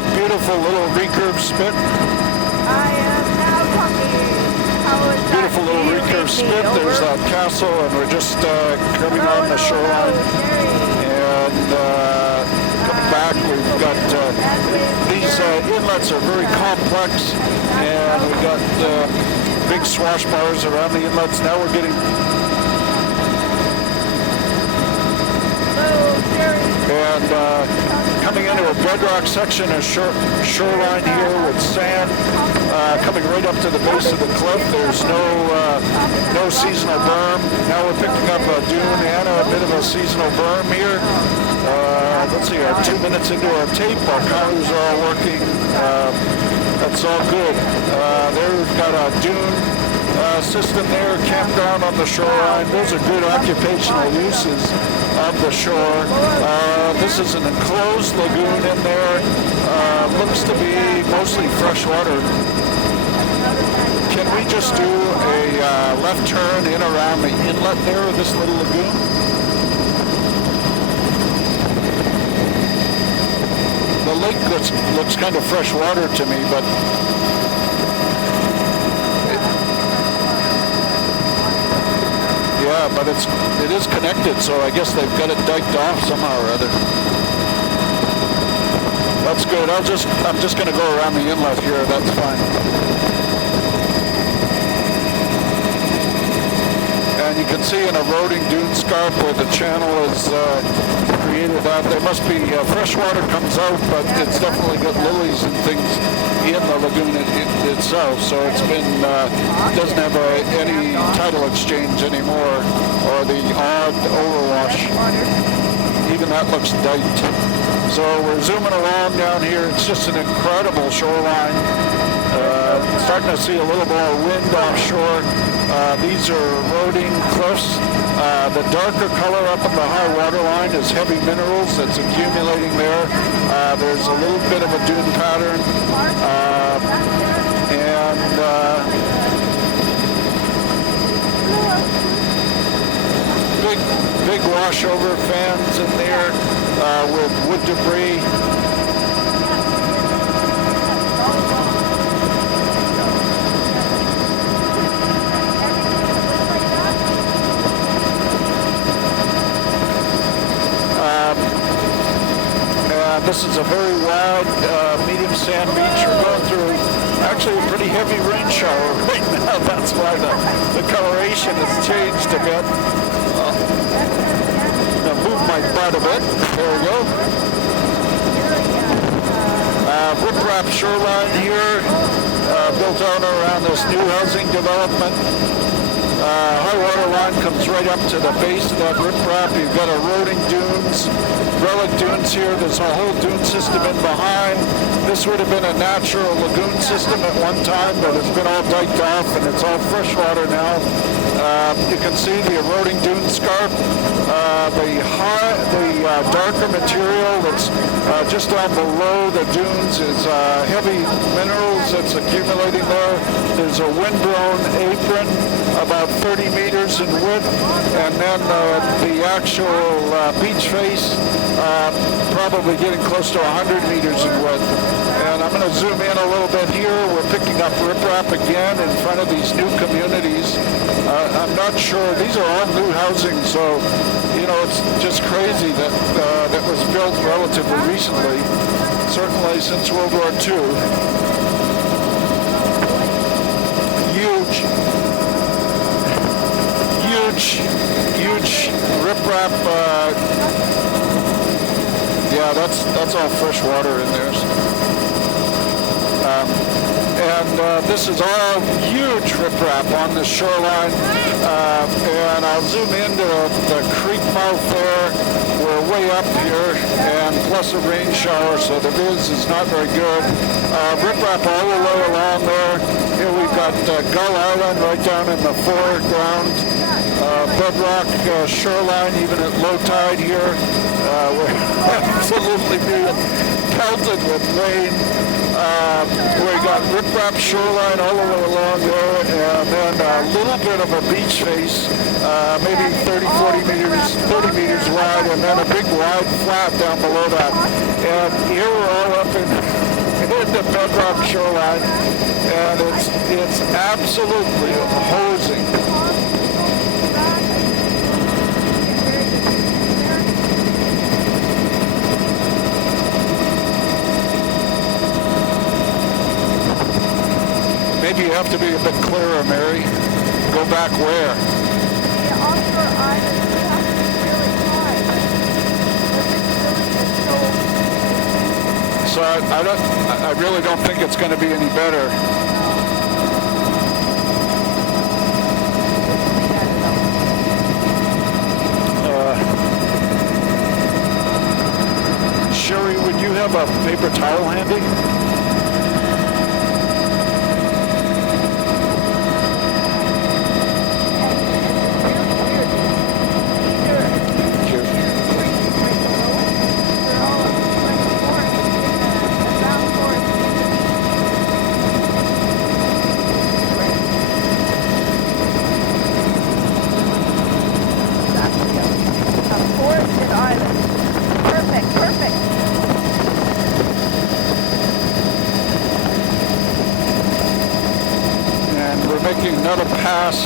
a beautiful little recurve spit. I am now talking. How is Beautiful that? little recurve spit. There's that castle, and we're just coming on the shoreline. And coming back, we've got these inlets are very complex, and we've got big swash bars around the inlets. Now we're getting coming into a bedrock section of shoreline here with sand coming right up to the base of the cliff. There's no seasonal berm. Now we're picking up a dune and a bit of a seasonal berm here. Let's see, 2 minutes into our tape, our collars are all working. That's all good. They've got a dune system there, campground on the shoreline. Those are good occupational uses of the shore. This is an enclosed lagoon in there. Looks to be mostly fresh water. Can we just do a left turn in around the inlet there of this little lagoon? The lake looks kind of fresh water to me, but yeah, but it is connected, so I guess they've got it diked off somehow or other. That's good. I'm just going to go around the inlet here. That's fine. And you can see an eroding dune scarp where the channel is created that. There must be fresh water comes out, but it's definitely got lilies and things in the lagoon itself. So it's been doesn't have any tidal exchange anymore, or the odd overwash. Even that looks diked. So we're zooming along down here. It's just an incredible shoreline. Starting to see a little more wind offshore. These are eroding cliffs. The darker color up in the high water line is heavy minerals that's accumulating there. There's a little bit of a dune pattern. Big washover fans in there with wood debris. This is a very wide, medium sand beach. We're going through actually a pretty heavy rain shower right now. That's why the coloration has changed a bit. Now move my butt a bit. There we go. Riprap shoreline here, built out around this new housing development. High water line comes right up to the base of that riprap. You've got eroding dunes, relic dunes here. There's a whole dune system in behind. This would have been a natural lagoon system at one time, but it's been all diked off and it's all fresh water now. You can see the eroding dune scarp. The darker material that's just down below the dunes is heavy minerals that's accumulating there. There's a wind-blown apron about 30 meters in width, and then the actual beach face probably getting close to 100 meters in width. And I'm going to zoom in a little bit here. We're picking up riprap again in front of these new communities. I'm not sure. These are all new housing, so you know it's just crazy that that was built relatively recently, certainly since World War II. Huge riprap. Yeah, that's all fresh water in there. This is all huge riprap on the shoreline. And I'll zoom into the creek mouth there. We're way up here, and plus a rain shower, so the viz is not very good. Riprap all the way along there. Here we've got Gull Island right down in the foreground. Bedrock shoreline, even at low tide here. We're absolutely being pelted with rain. We got riprap shoreline all the way along there, and then a little bit of a beach face, maybe 30 meters wide, and then a big wide flat down below that. And here we're all up in into bedrock shoreline, and it's absolutely hosing. Maybe you have to be a bit clearer, Mary. Go back where? The offshore islands have to be really high, but the visibility is so. So I really don't think it's going to be any better. Sherry, would you have a paper towel handy? Making another pass.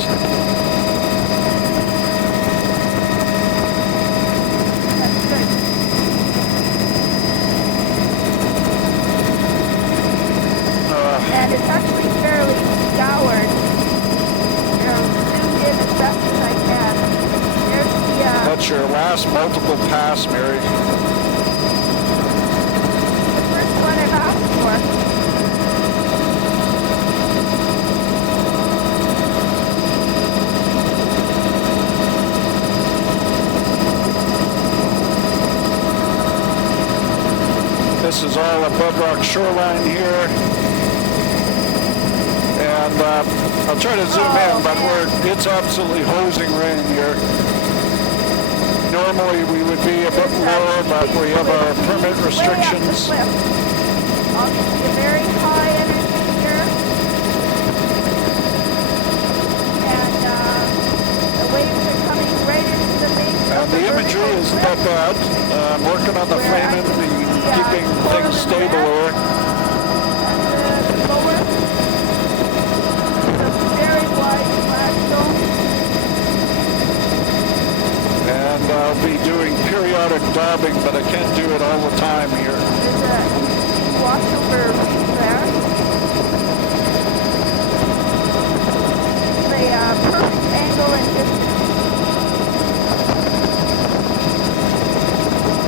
That's good. And it's actually fairly scoured. Zoomed in as best as I can. There's the That's your last multiple pass, Mary. the first one I've asked for. This is all a bedrock shoreline here, and I'll try to zoom in, but it's absolutely hosing rain here. Normally we would be a bit lower, but we have our permit restrictions. Obviously a very high energy here, and the waves are coming right into the base And of the imagery vertical isn't cliff. that bad. I'm working on the framing, keeping things stable here. And the lower, the very wide flat zone. And I'll be doing periodic daubing, but I can't do it all the time here. There's a washover reef there. The perfect angle and distance.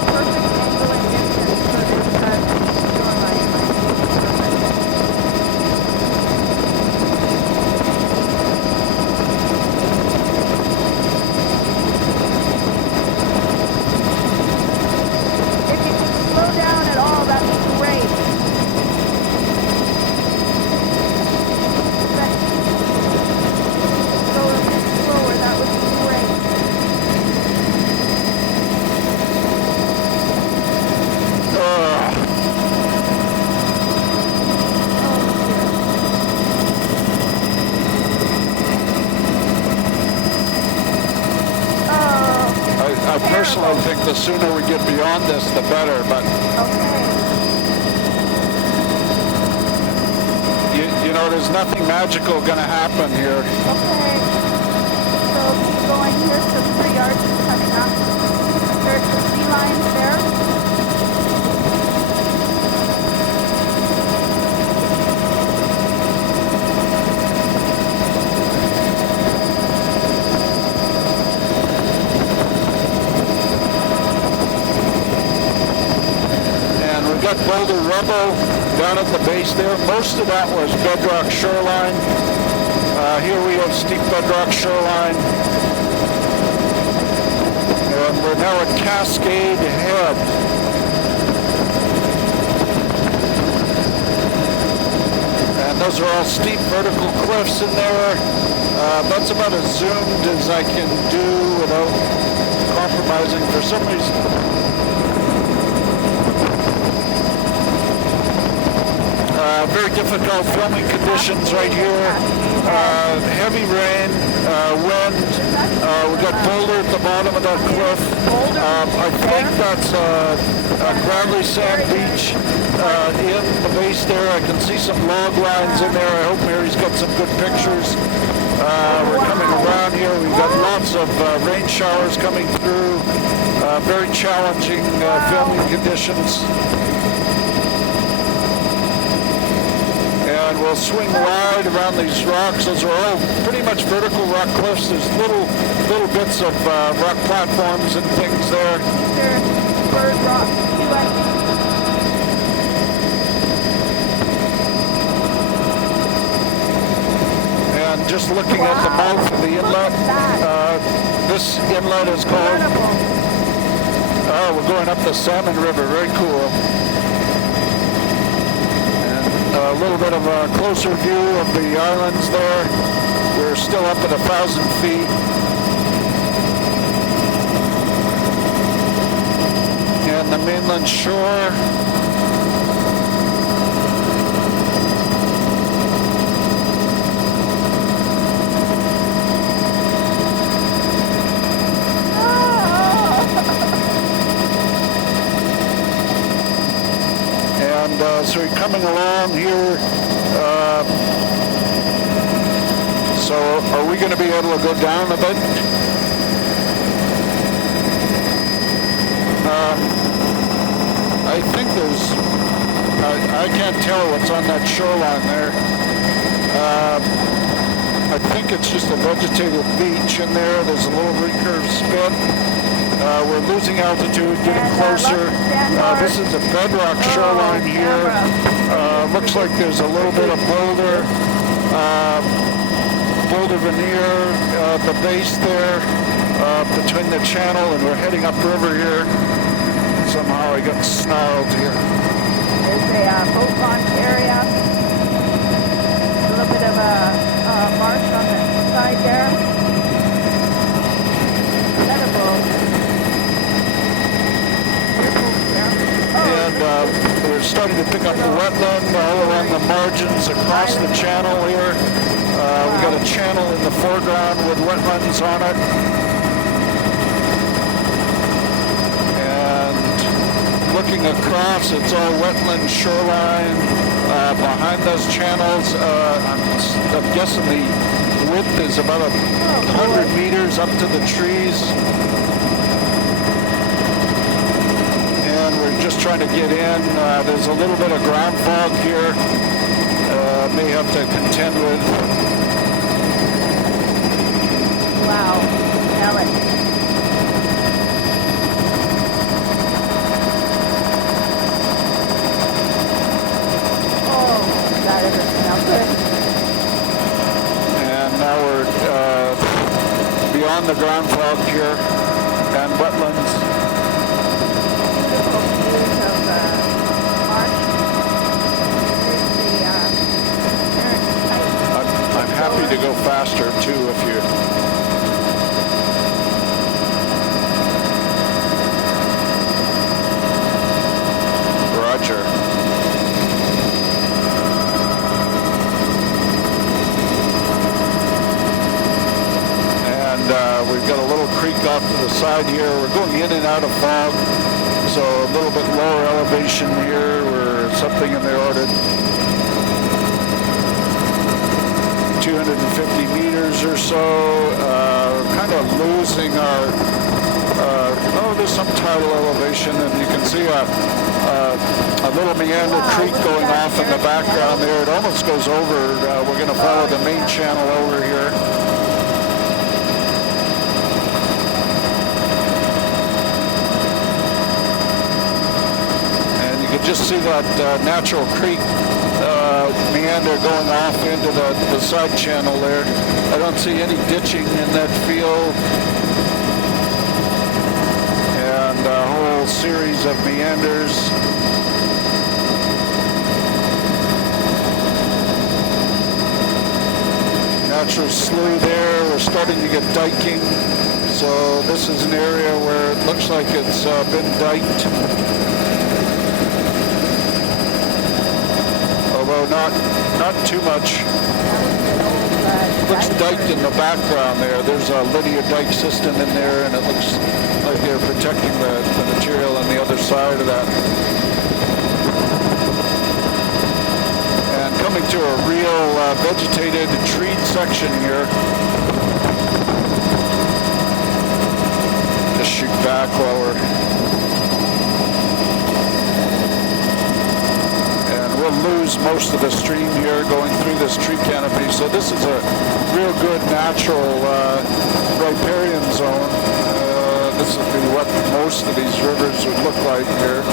Perfect angle and distance for this shoreline. If you could slow down at all, that'd be great. But go a bit slower, that would be great. I personally think the sooner we get beyond this, the better, but Okay. you know, there's nothing magical going to happen here. Okay. So keep going here, so 3 yards is coming up. There's the sea lions there. And we've got boulder rubble down at the base there. Most of that was bedrock shoreline. Here we have steep bedrock shoreline. And we're now at Cascade Head. And those are all steep vertical cliffs in there. That's about as zoomed as I can do without compromising. For some reason, very difficult filming conditions right here. Heavy rain, wind. We've got boulder at the bottom of that cliff. boulder I think that's Bradley Sand Beach in the base there. I can see some log lines in there. I hope Mary's got some good pictures. We're coming around here. We've got lots of rain showers coming through. Very challenging filming conditions. And we'll swing wide around these rocks. Those are all pretty much vertical rock cliffs. There's little bits of rock platforms and things there. They're bird rock too, I think. And just looking at the mouth of the inlet, this inlet is called, we're going up the Salmon River, very cool. A little bit of a closer view of the islands there. We're still up at 1,000 feet. And the mainland shore. So we're coming along here. So are we going to be able to go down a bit? I think there's, I can't tell what's on that shoreline there. I think it's just a vegetated beach in there. There's a little recurved spit. We're losing altitude, getting closer. This is a bedrock shoreline here. Looks like there's a little bit of boulder veneer at the base there between the channel, and we're heading upriver here. Somehow I got snarled here. There's a boat launch area. A little bit of a marsh on the side there. Edible. And we're starting to pick up the wetland all around the margins across the channel here. We got a channel in the foreground with wetlands on it. And looking across, it's all wetland shoreline. Behind those channels, I'm guessing the width is about 100 meters up to the trees. Just trying to get in. There's a little bit of ground fog here. May have to contend with. Wow, smell it. Oh, that doesn't smell good. And now we're beyond the ground fog here and wetlands. Happy to go faster too if you. Roger. And we've got a little creek off to the side here. We're going in and out of fog, so a little bit lower elevation here. We're something in the order 250 meters or so, kind of losing our, there's some tidal elevation, and you can see a little meander creek going off in the background there. It almost goes over. We're going to follow the main channel over here. And you can just see that natural creek meander going off into the side channel there. I don't see any ditching in that field. And a whole series of meanders. Natural slough there. We're starting to get diking. So this is an area where it looks like it's been diked. Although not too much. looks diked in the background there. There's a linear dike system in there, and it looks like they're protecting the material on the other side of that. And coming to a real vegetated, treed section here. Just shoot back while we're... We'll lose most of the stream here going through this tree canopy. So this is a real good natural riparian zone. This would be what most of these rivers would look like here.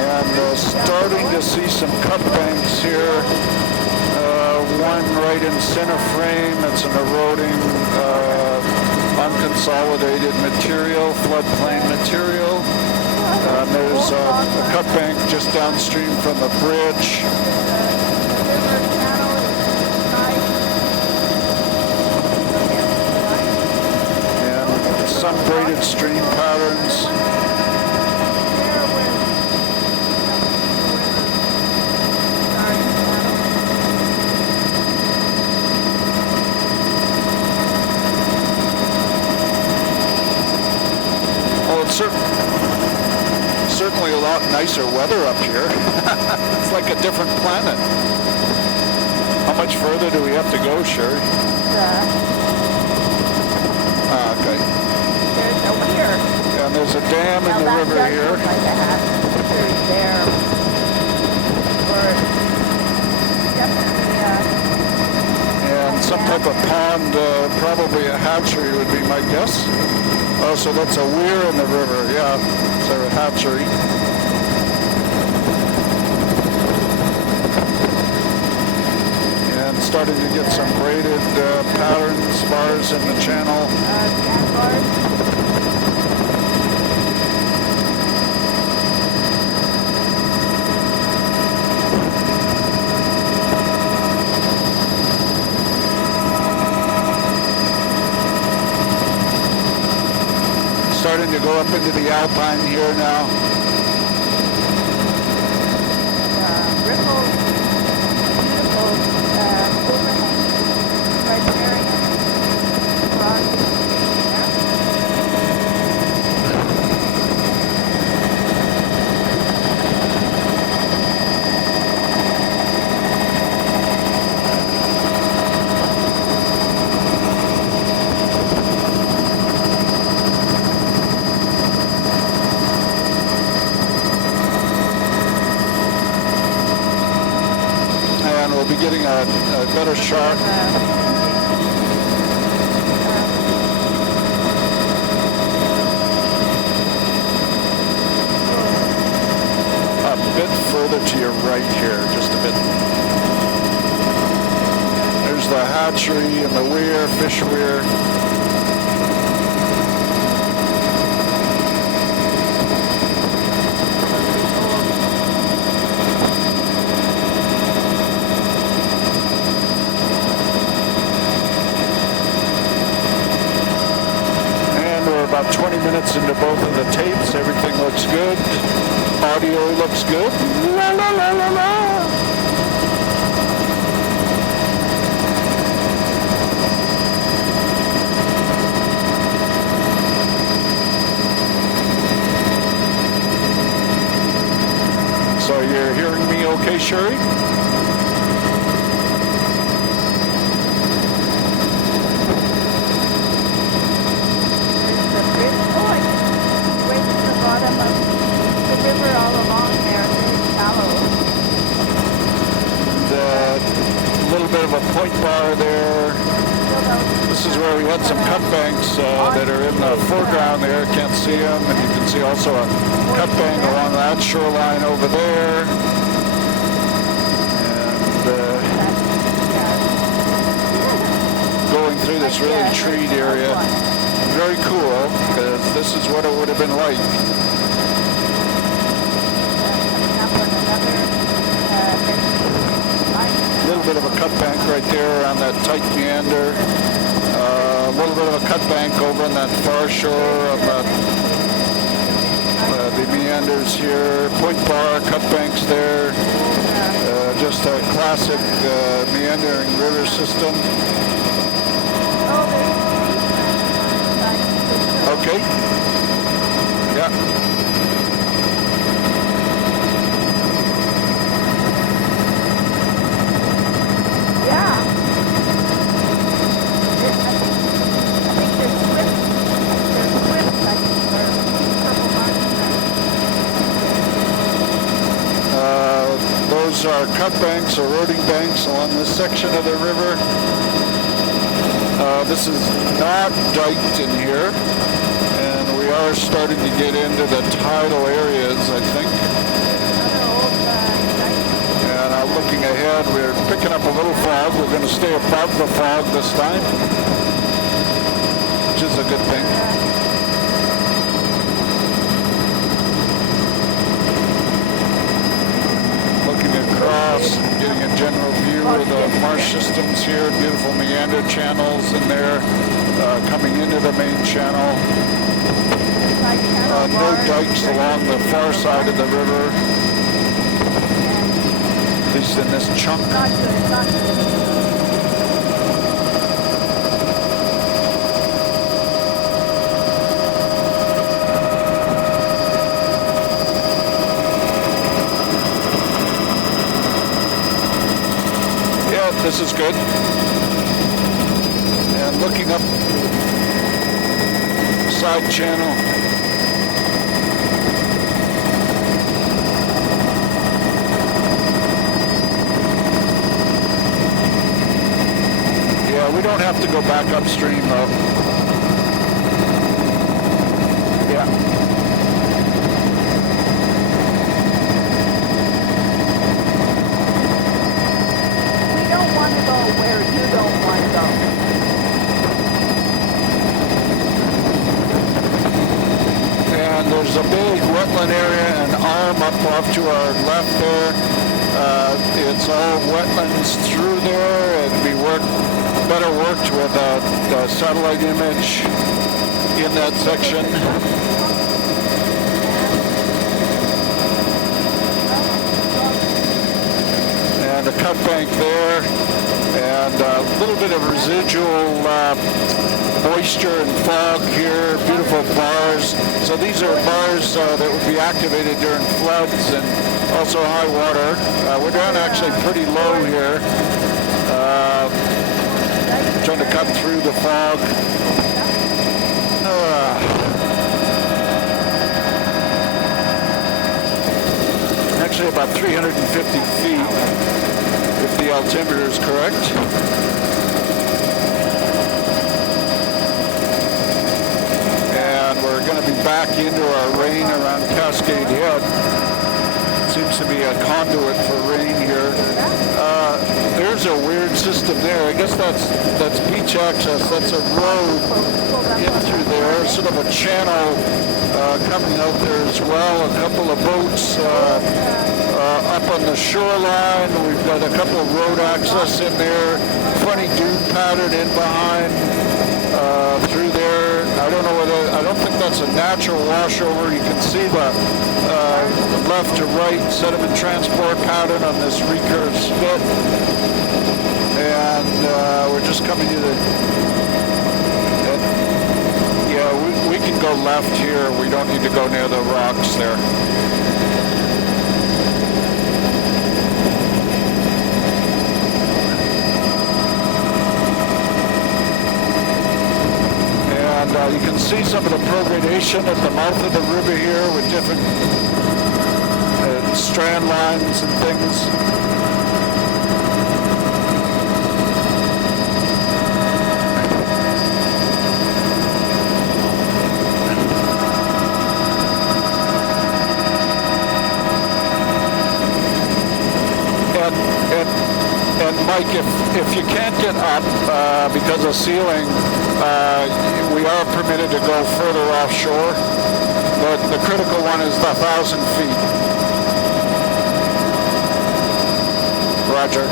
And starting to see some cut banks here. One right in center frame. It's an eroding, unconsolidated material, floodplain material. There's a cut bank just downstream from the bridge. And some braided stream patterns. Certainly a lot nicer weather up here. It's like a different planet. How much further do we have to go, Sherry? Okay. There's a weir. Yeah, and there's a dam in the river here. Like I have pictures there. Or definitely, and some type of pond, probably a hatchery would be my guess. Oh, so that's a weir in the river, yeah. So a hatchery. And starting to get some braided patterns, bars in the channel. sandbars. Starting to go up into the alpine here now. Ripples, beautiful overhang, riparian, rock We'll be getting a better shot. A bit further to your right here, just a bit. There's the hatchery and the weir, fish weir. About 20 minutes into both of the tapes. Everything looks good. Audio looks good. La la la la la. So you're hearing me okay, Sherry? Bit of a point bar there. This is where we had some cut banks that are in the foreground there. Can't see them, and you can see also a cut bank along that shoreline over there. And going through this really treed area. Very cool, because this is what it would have been like. A little bit of a cut bank right there on that tight meander. A little bit of a cut bank over on that far shore of that meanders here, point bar, cut banks there. Just a classic meandering river system. Okay. Yeah. Yeah. I think there's swift. There's swift, I think, or purple markings. Those are cut banks, eroding banks along this section of the river. This is not diked in here, and we are starting to get into the tidal areas, I think. And looking ahead, we're picking up a little fog. We're going to stay above the fog this time, which is a good thing. Getting a general view of the marsh systems here, beautiful meander channels in there, coming into the main channel. No dikes along the far side of the river, at least in this chunk. Not good, not good. This is good. And looking up side channel. Yeah, we don't have to go back upstream though. Yeah. Where you don't want to go. And there's a big wetland area and arm up off to our left there. It's all wetlands through there. It'd be better worked with a satellite image in that section. And a cut bank there. And a little bit of residual moisture and fog here, beautiful bars. So these are bars that would be activated during floods and also high water. We're down actually pretty low here. Trying to cut through the fog. Actually about 350 feet. If the altimeter is correct. And we're going to be back into our rain around Cascade Head. Seems to be a conduit for rain here. There's a weird system there. I guess that's beach access. That's a road in through there, sort of a channel coming out there as well. A couple of boats up on the shoreline. We've got a couple of road access in there. Funny dune pattern in behind through there. I don't think that's a natural washover. You can see the left to right sediment transport pattern on this recurve spit. And we're just coming to the... Yeah, we can go left here. We don't need to go near the rocks there. You can see some of the progradation at the mouth of the river here with different strand lines and things. And Mike, if you can't get up because of sealing, we are permitted to go further offshore, but the critical one is the 1,000 feet. Roger.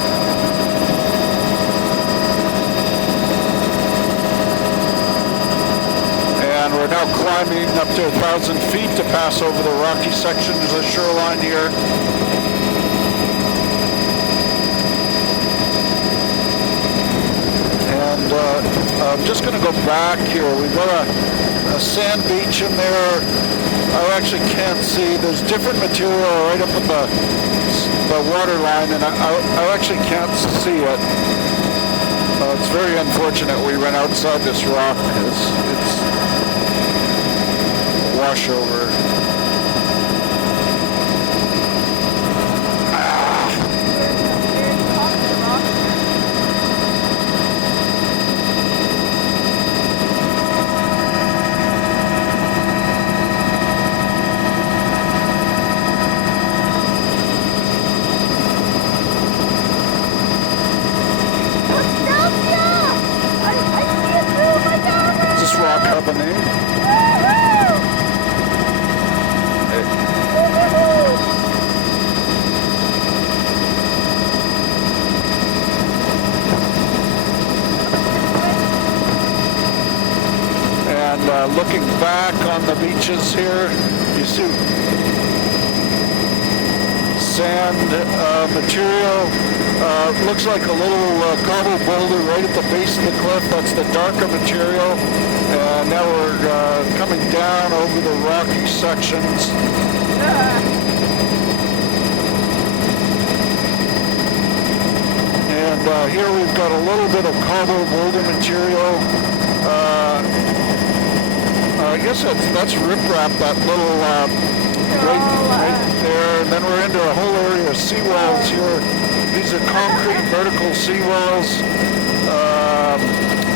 And we're now now climbing up to 1,000 feet to pass over the rocky sections of the shoreline here. And I'm just going to go back here. We've got a sand beach in there. I actually can't see. There's different material right up at the water line, and I actually can't see it. It's very unfortunate we went outside this rock. It's washover. Rock have a name? And looking back on the beaches here, you see sand material. Looks like a little cobble boulder right at the base of the cliff. That's the darker material. And now we're coming down over the rocky sections. And here we've got a little bit of cobble boulder material. I guess that's riprap, that little right there. And then we're into a whole area of seawalls here. These are concrete vertical seawalls.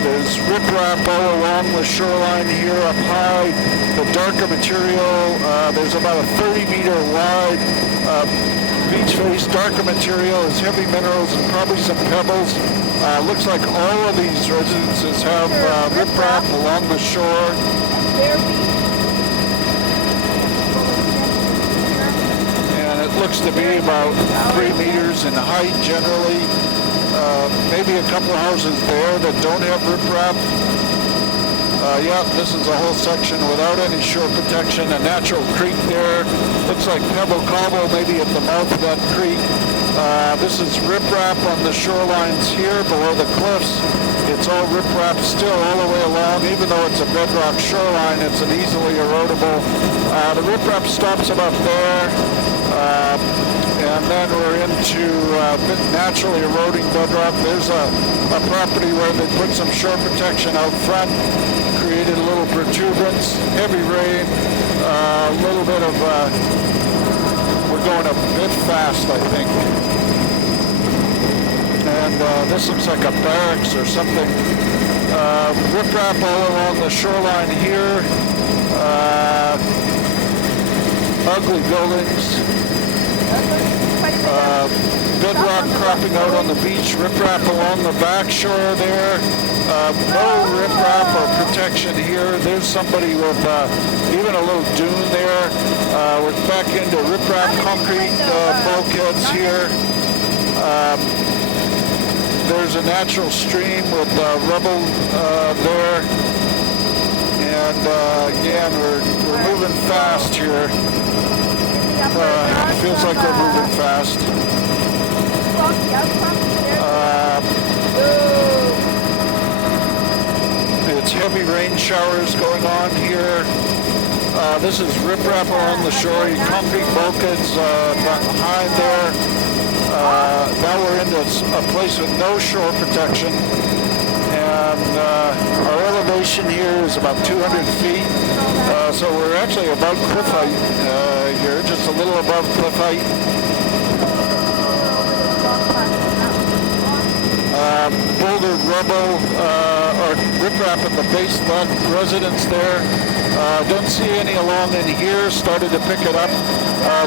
There's riprap all along the shoreline here up high. The darker material, there's about a 30-meter wide beach face. Darker material is heavy minerals and probably some pebbles. Looks like all of these residences have riprap along the shore. And it looks to be about 3 meters in height generally. Maybe a couple of houses there that don't have riprap. Yeah, this is a whole section without any shore protection. A natural creek there. Looks like pebble cobble maybe at the mouth of that creek. This is riprap on the shorelines here below the cliffs. It's all riprap still all the way along. Even though it's a bedrock shoreline, it's an easily erodible. The riprap stops about there. And then we're into naturally eroding bedrock. There's a property where they put some shore protection out front, created a little protuberance, heavy rain, a little bit of, we're going a bit fast, I think. And this looks like a barracks or something. Riprap all along the shoreline here. Ugly buildings. Bedrock cropping out on the beach, riprap along the back shore there. No riprap or protection here. There's somebody with even a little dune there. We're back into riprap concrete bulkheads here. There's a natural stream with rubble there. And again, we're moving fast here. Feels like we're moving fast. It's heavy rain showers going on here. This is riprap along the shore, concrete bulkheads behind there. Now we're into a place with no shore protection. And our elevation here is about 200 feet. So we're actually above cliff height here, just a little above cliff height. Boulder rubble or riprap at the base of that residence there. Don't see any along in here. Started to pick it up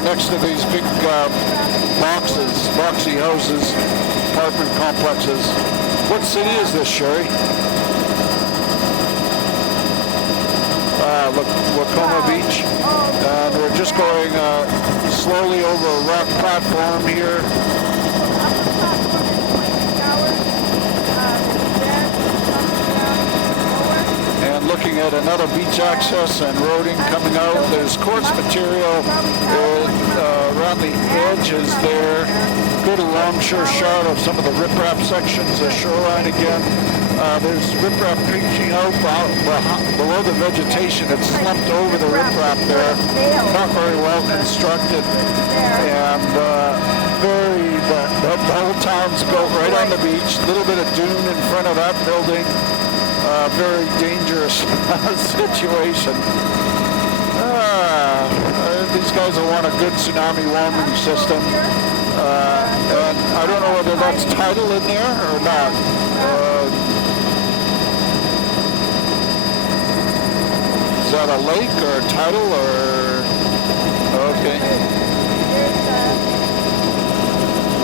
next to these big boxy houses, apartment complexes. What city is this, Sherry? Wacoma Beach. And we're just going slowly over a rock platform here. And looking at another beach access and roading coming out. There's coarse material around the edges there. Good longshore shot of some of the riprap sections of shoreline again. There's riprap creeping out below the vegetation. It's slumped over the riprap there. Not very well constructed. And the whole town's built right on the beach. A little bit of dune in front of that building. Very dangerous situation. These guys will want a good tsunami warning system. And I don't know whether that's tidal in there or not. Is that a lake or tidal or... Okay.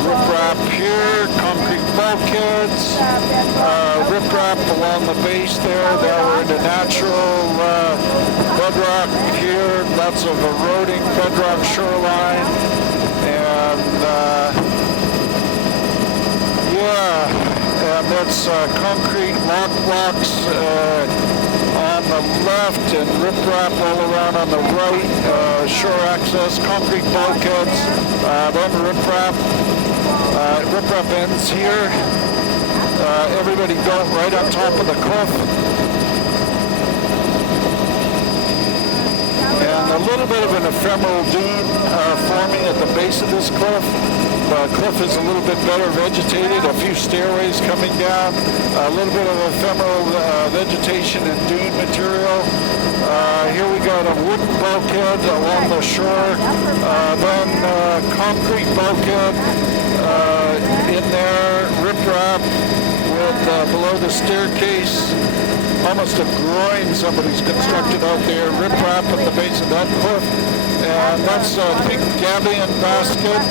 Riprap here, concrete bulkheads, riprap along the base there. Now we're into natural bedrock here, lots of eroding bedrock shoreline, and and that's concrete lock blocks on the left and riprap all around on the right, shore access, concrete bulkheads, then riprap ends here. Everybody built right on top of the cliff. And a little bit of an ephemeral dune forming at the base of this cliff. The cliff is a little bit better vegetated, a few stairways coming down, a little bit of ephemeral vegetation and dune material. Here we got a wooden bulkhead along the shore, then concrete bulkhead in there, riprap with below the staircase, almost a groin somebody's constructed out there, riprap at the base of that cliff, and that's a big gabion basket.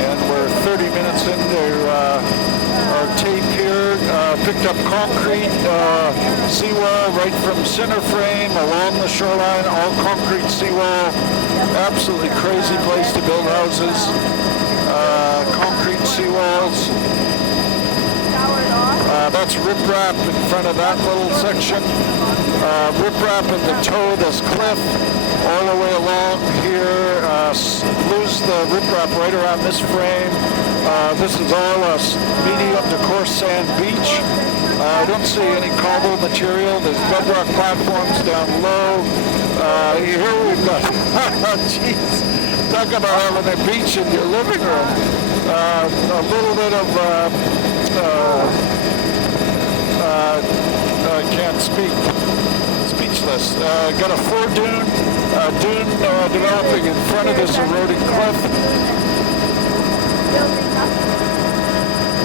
And we're 30 minutes into our tape here. Picked up concrete seawall right from center frame along the shoreline, all concrete seawall. Absolutely crazy place to build houses. Concrete seawalls. That's riprap in front of that little section. Riprap at the toe of this cliff all the way along here. Lose the riprap right around this frame. This is all a medium to coarse sand beach. I don't see any cobble material. There's bedrock platforms down low. Here we've got, jeez, talk about having a beach in your living room. A little bit of, I can't speak. Speechless. Got a dune developing in front of this eroding cliff.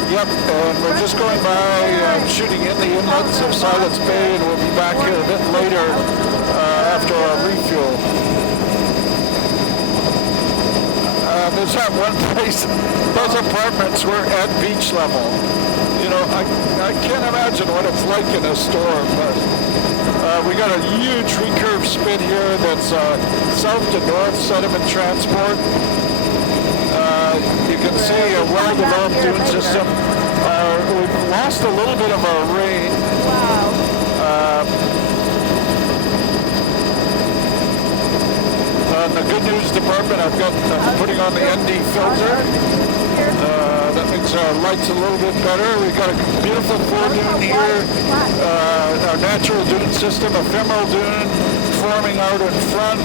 Yep, and we're just going by, shooting in the inlets of Silence Bay, and we'll be back here a bit later after our refuel. There's that one place, those apartments were at beach level. You know, I can't imagine what it's like in a storm, but we got a huge recurve spit here that's south to north sediment transport. You can see a well-developed dune system. We've lost a little bit of our rain. The good news department, I'm putting on the ND filter. That makes our lights a little bit better. We've got a beautiful dune here. Our natural dune system, ephemeral dune forming out in front.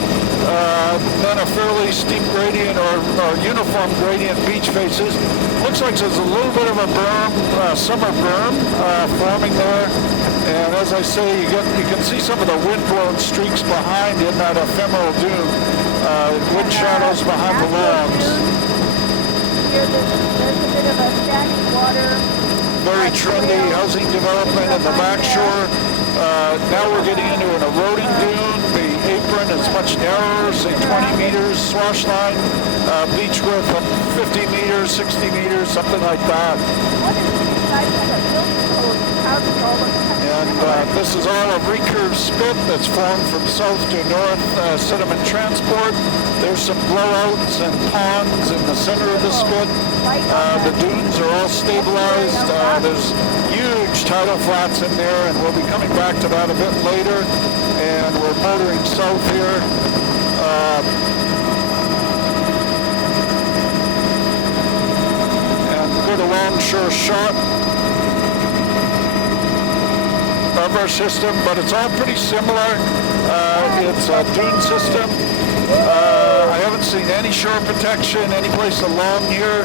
Then a fairly steep gradient or uniform gradient beach faces. Looks like there's a little bit of a berm, summer berm forming there. And as I say, you can see some of the wind-blown streaks behind in that ephemeral dune. Wind shadows behind the logs. There's a bit of a standing water. Very trendy housing development at the back shore. Now we're getting into an eroding dune. The apron is much narrower, say 20 meters, swash line, beach width of 50 meters, 60 meters, something like that. What is the size of the building code? How does all of that? And this is all a recurve spit that's formed from south to north sediment transport. There's some blowouts and ponds in the center of the spit. The dunes are all stabilized. There's huge tidal flats in there, and we'll be coming back to that a bit later. And we're motoring south here. And good along-shore shot of our system, but it's all pretty similar. It's a dune system. I haven't seen any shore protection any place along here.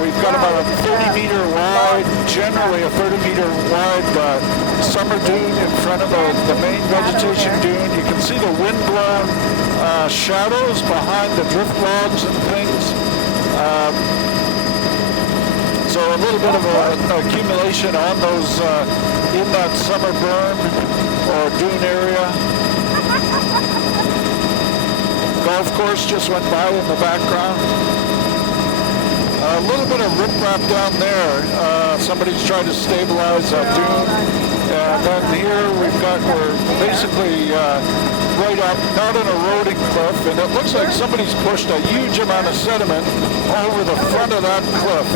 We've got about a 30-meter wide, generally a 30-meter wide summer dune in front of the main vegetation dune. You can see the wind-blown shadows behind the drift logs and things. So a little bit of an accumulation on those in that summer berm or dune area. Golf course just went by in the background. A little bit of riprap down there. Somebody's trying to stabilize that dune. And then here we're basically right up, not an eroding cliff, and it looks like somebody's pushed a huge amount of sediment over the front of that cliff.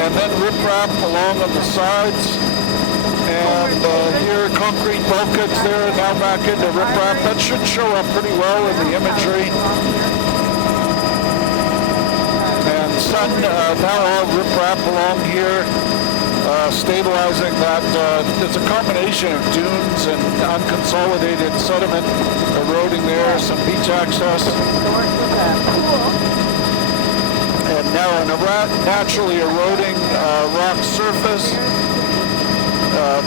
And then riprap along on the sides. And here, concrete bulkheads there, now back into riprap. That should show up pretty well in the imagery. And sun, now all riprap along here, stabilizing that. It's a combination of dunes and unconsolidated sediment eroding there, some beach access. And now a naturally eroding rock surface.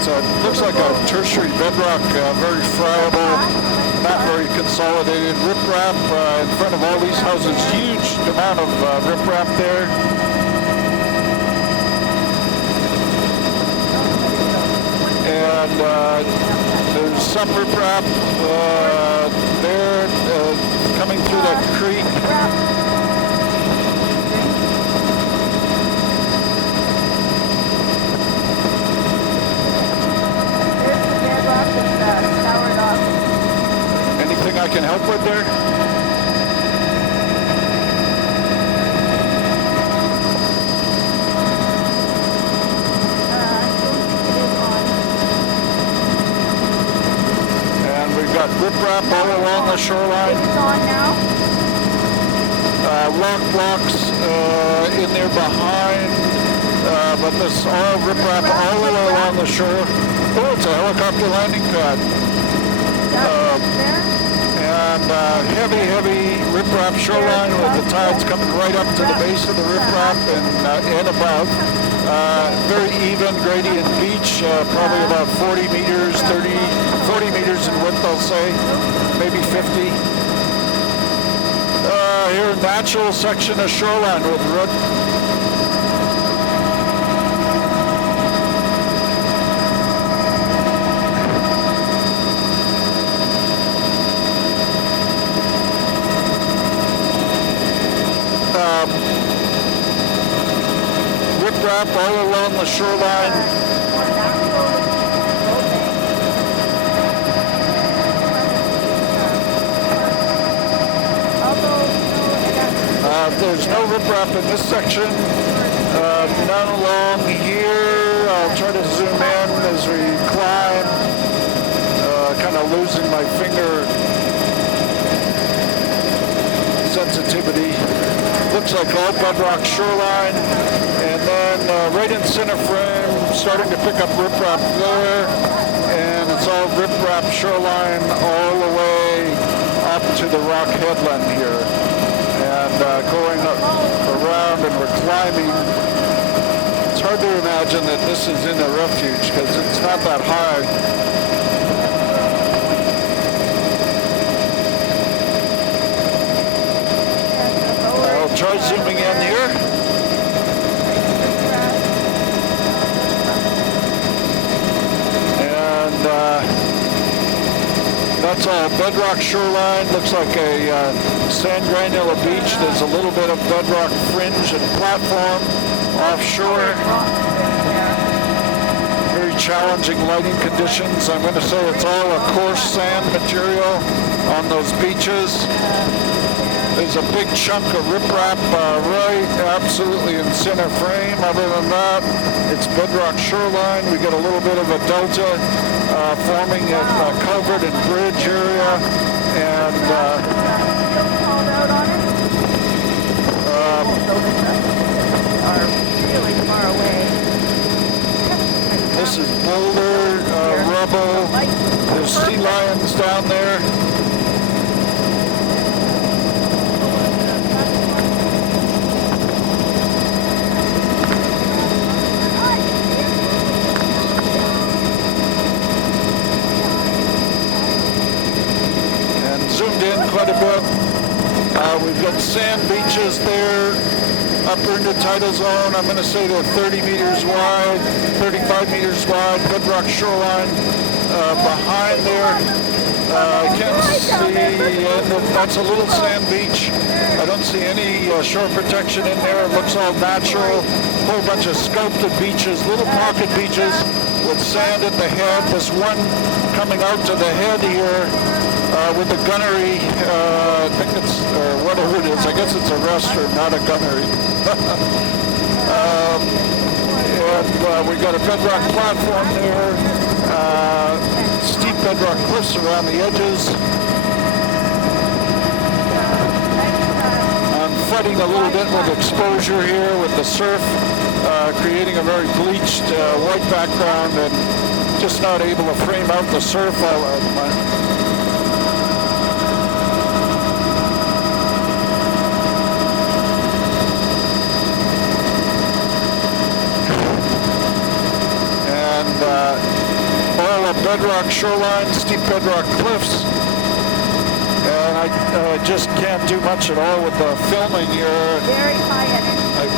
It looks like a tertiary bedrock, very friable, not very consolidated. Riprap in front of all these houses, huge amount of riprap there. And there's some riprap there coming through that creek. Anything I can help with there? And we've got riprap all along the shoreline. It's on now. Rock blocks in there behind, but this all riprap all the way along the shore. Oh, it's a helicopter landing pad. And heavy riprap shoreline with the tides coming right up to the base of the riprap and above. Very even gradient beach, probably about 40 meters, 40 meters in width, I'll say, maybe 50. Here, a natural section of shoreline with riprap all along the shoreline. There's no riprap in this section. None along here. I'll try to zoom in as we climb. Kind of losing my finger sensitivity. Looks like all bedrock shoreline. And then right in center frame, starting to pick up riprap there. And it's all riprap shoreline all the way up to the rock headland here. And going up around and we're climbing. It's hard to imagine that this is in a refuge because it's not that high. I'll try zooming in here. And that's all bedrock shoreline. Looks like a sand granule beach. There's a little bit of bedrock fringe and platform offshore. Very challenging lighting conditions. I'm going to say it's all a coarse sand material on those beaches. There's a big chunk of riprap right up absolutely in center frame. Other than that, it's bedrock shoreline. We get a little bit of a delta forming at culvert and bridge area, and called out on it. Won't notice us. Are really far away. this is boulder, rubble. There's sea lions down there. And zoomed in quite a bit. We've got sand beaches there, upper intertidal zone. I'm going to say they're 30 meters wide, 35 meters wide, bedrock shoreline behind there. I can't see, that's a little sand beach. I don't see any shore protection in there. It looks all natural. A whole bunch of sculpted beaches, little pocket beaches with sand at the head. This one coming out to the head here with the gunnery. I think it's whatever it is. I guess it's a restaurant, not a gunnery. And we got a bedrock platform there. Steep bedrock cliffs around the edges. I'm fighting a little bit with exposure here with the surf, creating a very bleached white background, and just not able to frame out the surf. Bedrock shoreline, steep bedrock cliffs, and I just can't do much at all with the filming here. Very high energy. I've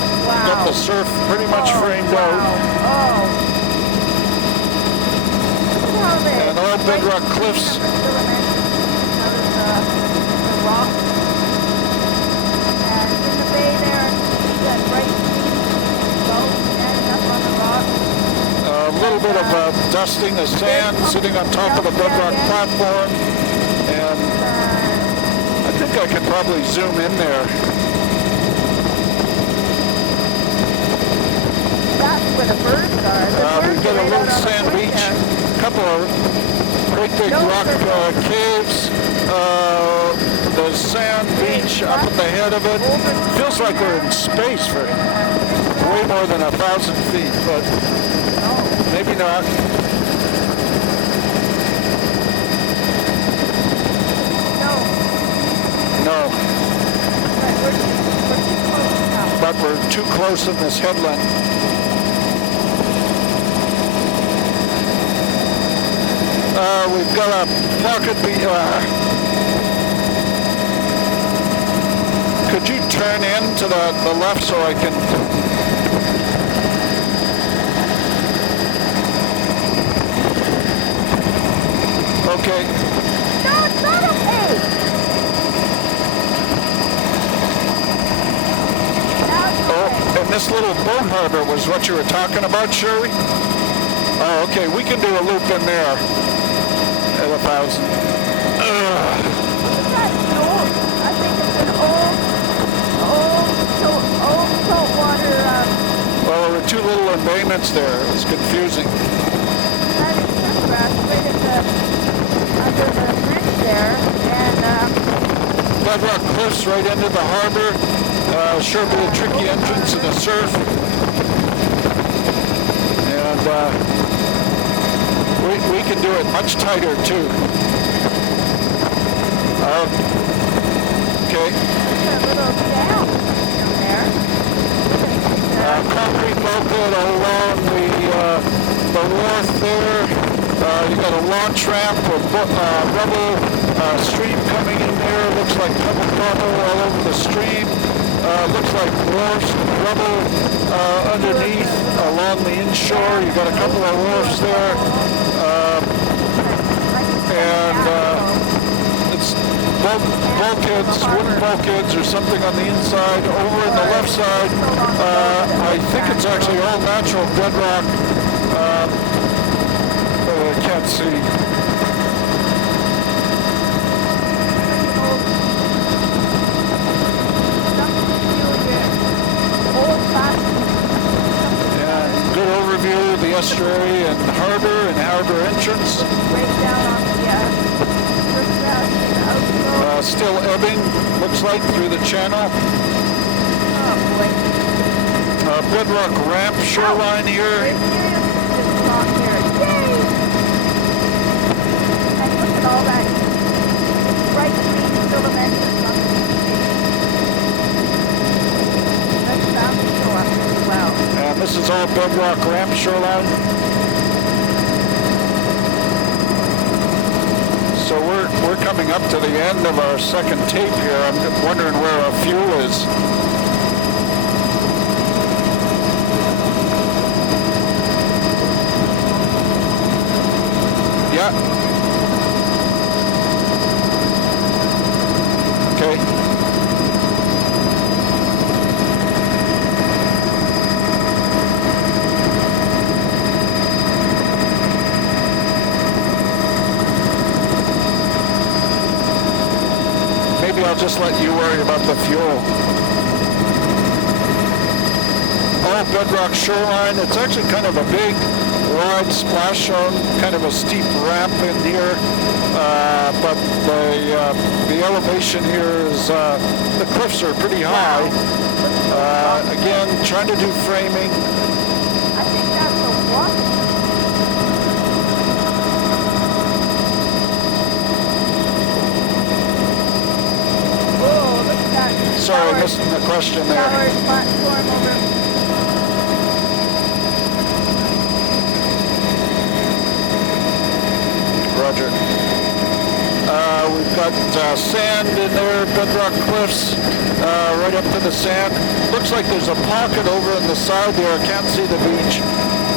got the surf pretty much framed out. And all bedrock cliffs. And in the bay there, you got bright boat standing up on the rock. A little bit of dusting of sand sitting on top of the bedrock platform, and I think I can probably zoom in there. That's where the birds are. We've got a little sand beach, a couple of great big rock caves, the sand beach up at the head of it. Feels like we're in space for way more than 1,000 feet, but maybe not. No. But we're too close in this headland. We've got a pocket beach. Could you turn in to the left so I can... Okay. No, it's not okay. Oh, and this little boat harbor was what you were talking about, Shirley? Oh, okay. We can do a loop in there at 1,000. I think it's an old saltwater. Well, there were two little embayments there. It was confusing. That is surf grass right under the bridge there, and bedrock cliffs right into the harbor. Sure be a tricky entrance in the surf. And we can do it much tighter too. Okay. there's a little dam in there. Concrete bulkhead along the wharf there. You got a launch ramp with rubble stream coming in there. Looks like pebble rubble all over the stream. Looks like wharfs with rubble underneath along the inshore. You got a couple of wharfs there. It's bulkheads, wooden bulkheads or something on the inside. Over on the left side, I think it's actually all natural bedrock. I can't see. estuary and harbor entrance. Right down on the first outflow. Still ebbing, looks like, through the channel. Oh boy. Bedrock ramp shoreline here. Right here is along here. Yay! And look at all that bright green filaments on the that's bound to show up as well. And this is all bedrock ramp shoreline. So we're coming up to the end of our second tape here. I'm wondering where our fuel is. Yeah. Okay. Maybe I'll just let you worry about the fuel. All bedrock shoreline. It's actually kind of a big, wide splash zone, kind of a steep ramp in here. But the elevation here is, the cliffs are pretty high. Again, trying to do framing. I think that's a walk. Sorry, I missed the question there. Tower platform over. Roger. We've got sand in there, bedrock cliffs, right up to the sand. Looks like there's a pocket over on the side there. I can't see the beach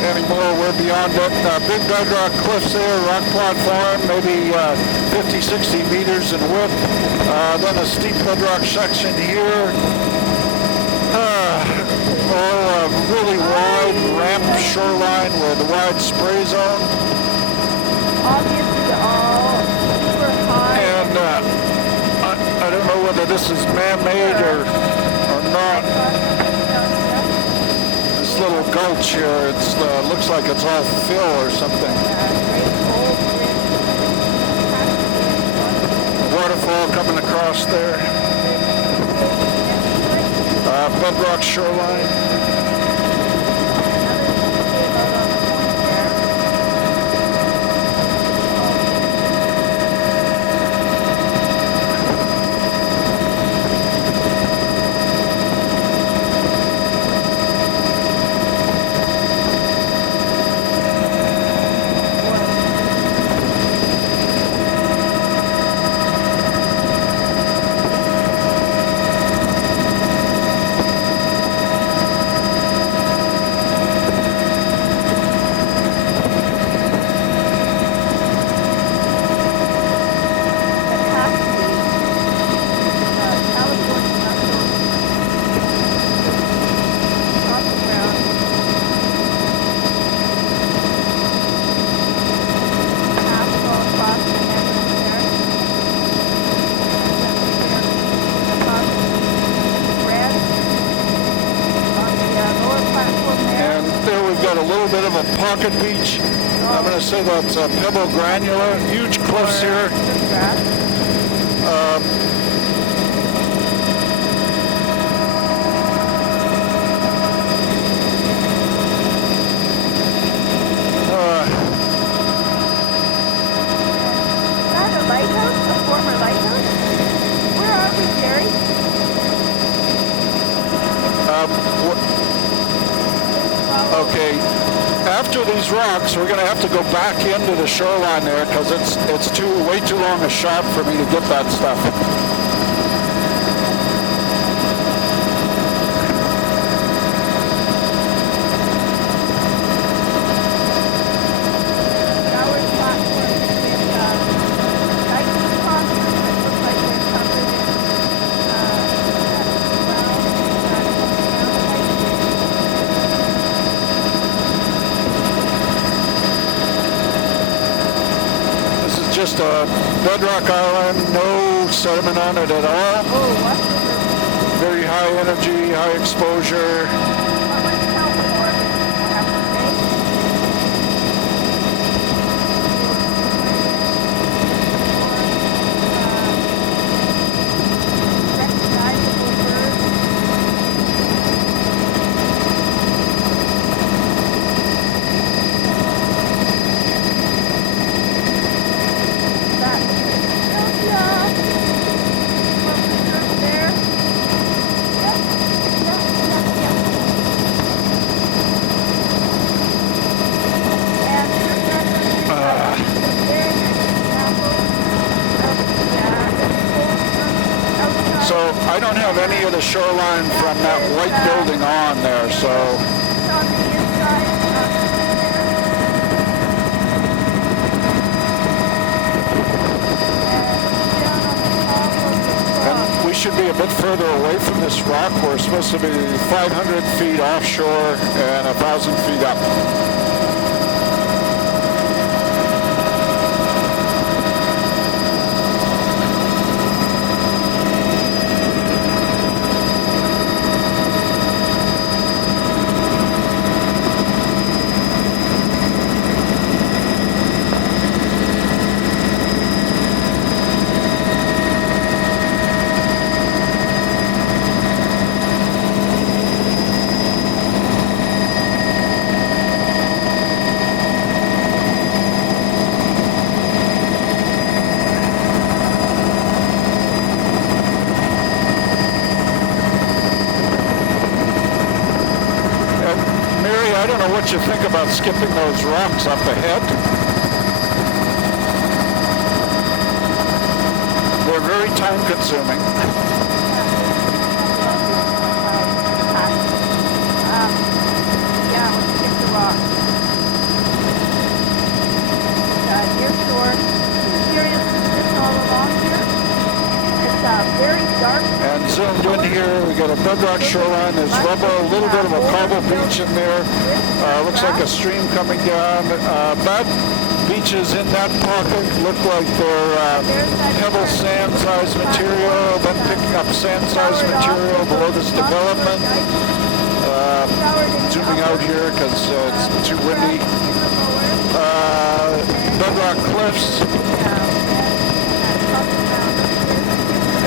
anymore. We're beyond it. Big bedrock cliffs there, rock platform, maybe 50, 60 meters in width. Then a steep bedrock section here. A really wide ramp shoreline with a wide spray zone. Obviously all super high. And I don't know whether this is man-made or not. This little gulch here, it looks like it's all fill or something. Waterfall coming across there. Bedrock shoreline. Pocket beach. I'm going to say that's pebble granular. Huge cliffs here. Is that a lighthouse? A former lighthouse? Where are we, Jerry? Okay. After these rocks, we're going to have to go back into the shoreline there because it's way too long a shot for me to get that stuff. Just a bedrock island, no sediment on it at all. Oh, what? Very high energy, high exposure. I don't have any of the shoreline from that white building on there, so. It's on the inside. And we should be a bit further away from this rock. We're supposed to be 500 feet offshore and 1,000 feet up. I don't know what you think about skipping those rocks up ahead. They're very time consuming. Yeah, let's skip the rock. Near shore. Experience this all along here. It's very dark. And zoomed in here, we got a bedrock shoreline. There's rubber, a little bit of a cobble beach in there. Looks like a stream coming down. That beaches in that pocket look like they're pebble sand size material, then picking up sand size material below this development. Zooming out here because it's too windy. Bedrock cliffs.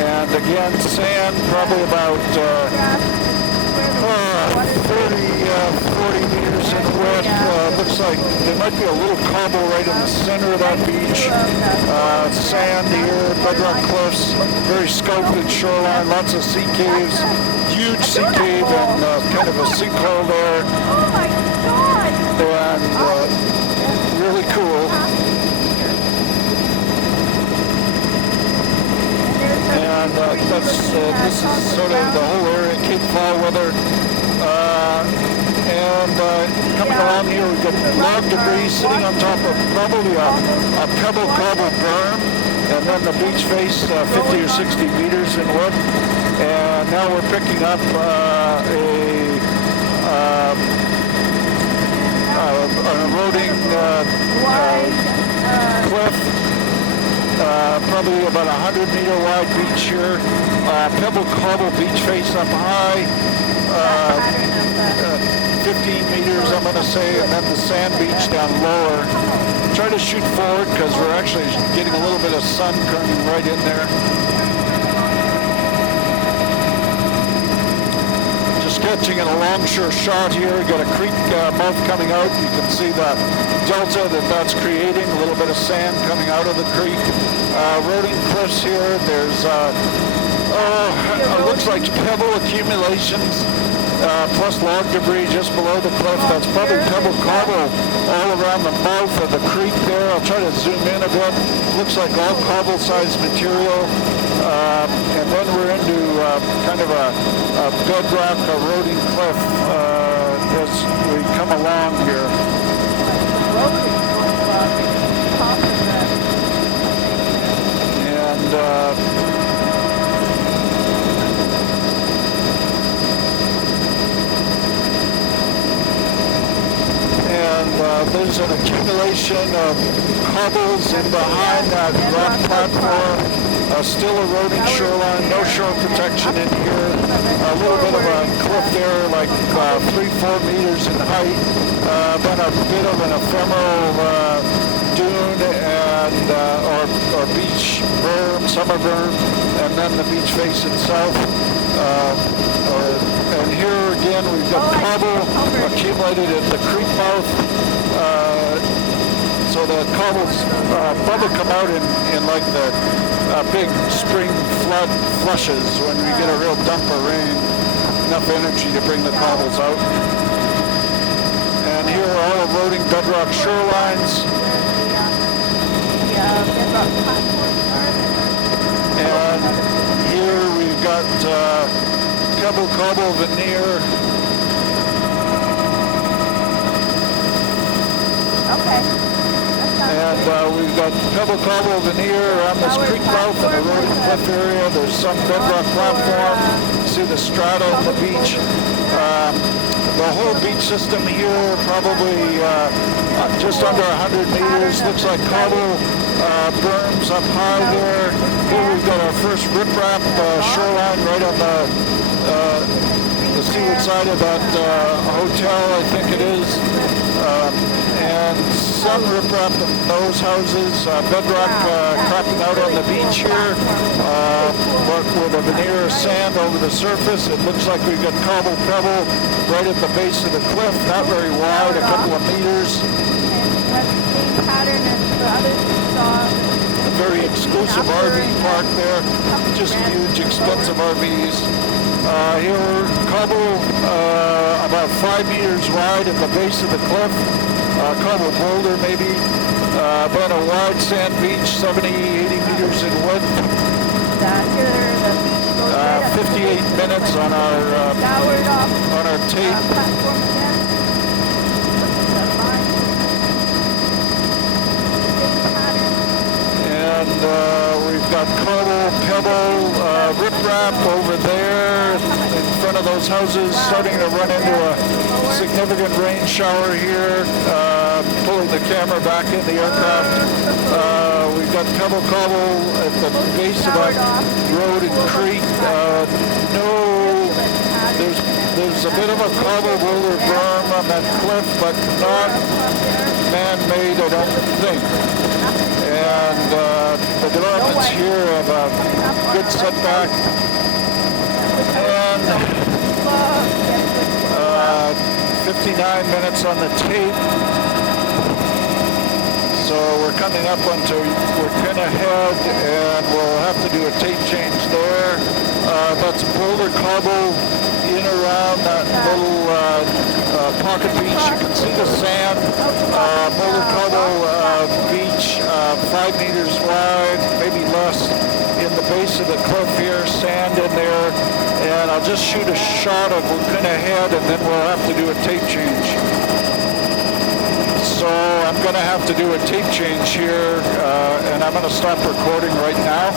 And again, sand, probably about 40 meters in width. Looks like there might be a little cobble right in the center of that beach. Sand here, bedrock cliffs, very sculpted shoreline, lots of sea caves, huge sea cave and kind of a sinkhole there. Oh my God! And really cool. And this is sort of the whole area, Cape Foulweather. Coming along here, we've got log debris sitting on top of probably a pebble cobble berm, and then the beach face 50 or 60 meters in width. And now we're picking up an eroding cliff. Probably about 100-meter wide beach here. Pebble cobble beach face up high. 15 meters, I'm going to say, and then the sand beach down lower. Try to shoot forward because we're actually getting a little bit of sun coming right in there. Just catching an alongshore shot here. We've got a creek mouth coming out. You can see the delta that's creating, a little bit of sand coming out of the creek. Eroding cliffs here. There's, it looks like pebble accumulations. Plus log debris just below the cliff. That's probably pebble cobble all around the mouth of the creek there. I'll try to zoom in a bit. Looks like all cobble-sized material. And then we're into kind of a bedrock eroding cliff as we come along here. There's an accumulation of cobbles in behind that rock platform. Still eroding shoreline, no shore protection in here. A little bit of a cliff there, like 3-4 meters in height. Then a bit of an ephemeral dune and or beach berm, summer berm, and then the beach face itself. And here again, we've got cobble accumulated at the creek mouth. So the cobbles probably come out in like the big spring flood flushes when we get a real dump of rain, enough energy to bring the cobbles out. And here are all eroding bedrock shorelines. And here we've got got pebble cobble veneer. Okay. And we've got pebble cobble veneer around this creek mouth and the road and cliff area. There's some bedrock platform. See the strata on the beach. The whole beach system here, probably just under 100 meters. Looks like cobble berms up high there. Here we've got our first riprap shoreline right on the seaward side of that hotel, I think it is. And some riprap in those houses, bedrock cracking out on the beach here, but with a veneer of sand over the surface. It looks like we've got cobble pebble right at the base of the cliff, not very wide, a couple of meters. That's the same pattern as the others we saw. A very exclusive RV park there, just huge, expensive RVs. Here, cobble about 5 meters wide at the base of the cliff. Cobble boulder maybe, about a wide sand beach, 70, 80 meters in width. Here the beach goes right up 58 minutes on our tape. Platform again. The line. Same pattern. And we've got cobble, pebble, riprap over there in front of those houses, starting to run into a significant rain shower here, pulling the camera back in the aircraft. We've got pebble cobble at the base of that road and creek. There's a bit of a cobble boulder berm on that cliff, but not man-made, I don't think. And the developments here have a good setback. And 59 minutes on the tape. So we're coming up onto, we're gonna head and we'll have to do a tape change there. That's boulder cobble in around that little pocket beach. You can see the sand. Boulder cobble beach, 5 meters wide, maybe less, in the base of the cliff here, sand in there. And I'll just shoot a shot of we're gonna head and then we'll have to do a tape change. So I'm gonna have to do a tape change here and I'm gonna stop recording right now.